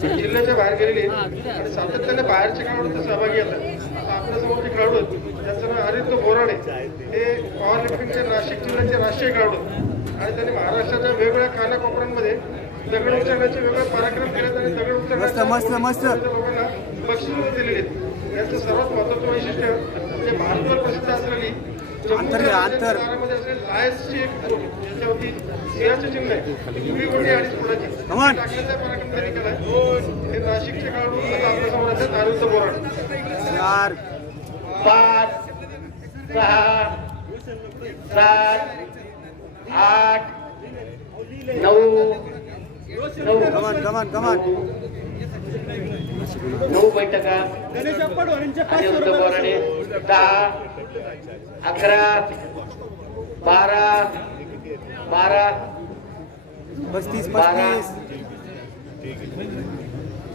जिल्ह्याच्या बाहेर गेलेली आणि सातत्याने बाहेरचे क्राऊड सहभागी येतात। आपल्यासमोर जे क्राऊड त्यांचं नाव हरिंद्र बोराडे, हे पॉवर लिफ्टिंगचे नाशिक जिल्ह्याचे राष्ट्रीय क्राऊड आणि त्यांनी महाराष्ट्राच्या वेगवेगळ्या कानाकोपऱ्यांमध्ये दगड उचलण्याचे वेगवेगळे पराक्रम केले आणि दगड उचलण्याच्या लोकांना बक्षीस दिलेली आहेत। यांचं सर्वात महत्त्वाचं वैशिष्ट्य म्हणजे भारतभर प्रसिद्ध असलेली शहरामध्ये असलेली लायन्सची एक याच्यावरती सिंहाचे चिन्ह आहे, उडी गोटी आणि फुलाची टाकण्याचा पराक्रम त्यांनी केलाय। हे नाशिकचे खेळाडू आपल्या समोर आहेत हरिंद्र बोराडे। 4 5 6 7 8 9 9 बैठका हरिंद्र बोराडे 10 11 12 12 35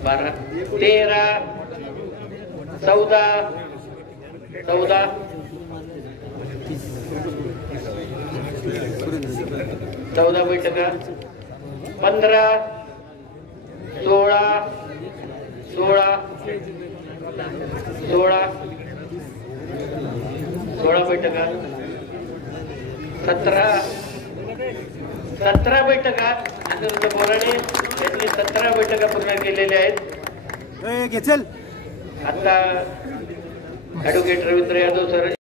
12 13 14 14 14 बैठका 15 16 16 16 बैठका 17 बैठका हरिंद्र बोराडे यांनी 17 बैठका पूर्ण केलेल्या आहेत। आता ॲडव्होकेट रवींद्र यादव सर